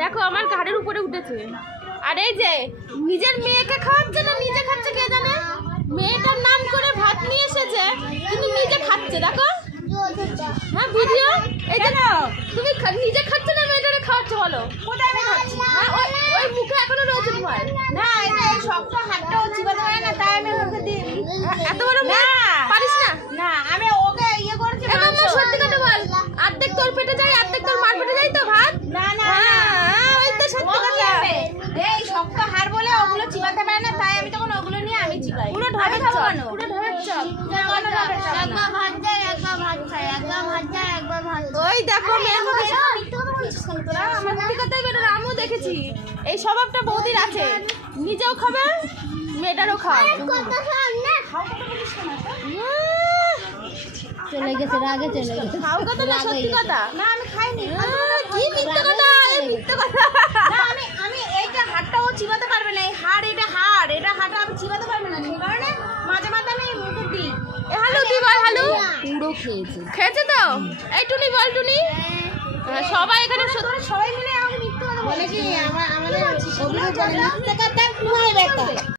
দেখো আমার ঘাড়ের উপরে উঠেছে। আর এই যে নিজের মেয়েকে খাওয়াচ্ছে না নিজে খাচ্ছে কে জানে। মেয়েটার নাম করে ভাত নিয়ে এসেছে কিন্তু নিজে খাচ্ছে। দেখো হ্যাঁ ভিডিও এই যে তুমি নিজে খাচ্ছ না মেয়েটারে খাওয়াচ্ছ বলো। কোথায় আমি খাচ্ছি? ওই মুখে এখনো রয়েছে তোমার। না এটা এই শক্ত হাতটাও চিবাতে পারে না তাই আমি মুখে দিই। এত বড় না পারিস না। না আমি ওকে ইয়ে করছি। সত্যি কথা বল, অর্ধেক তোর পেটে যায় অর্ধেক তোর মার পেটে যায় তো ভাত। না না ওই তো সত্যি কথা। এই শক্ত হাড় বলে ওগুলো চিবাতে পারে না তাই আমি তখন ওগুলো নিয়ে আমি চিবাই। পুরো ঢাবের চপ, পুরো ঢাবের চপ। একবার ভাত যায় একবার ভাত খায়, একবার ভাত যায় একবার ভাত। ওই দেখো মেয়ের মুখে সত্যি কথাই বেরো। আমিও দেখেছি এই স্বভাবটা বৌদির আছে, নিজেও খাবে মেয়েটারও খাওয়াবে। চলে গেছে রাগে চলে গেছে। খাও কথা না সত্যি কথা। না আমি খাইনি। কি মিথ্যে কথা, এই মিথ্যে কথা। না আমি এইটা হাড়টাও চিবাতে পারবে না। এই হাড় এটা হাড়টা আমি চিবাতে পারবে না। সেই কারণে মাঝে মাঝে আমি মুখে দিই। হ্যালো তুই বল হ্যালো। পুরো খেয়েছে। খেয়েছে তো? এই টুনি বল টুনি। সবাই এখানে সবাই মিলে আমাকে মিথ্যে কথা বলে কি আমাদের অভিযোগ করে মিথ্যে কথা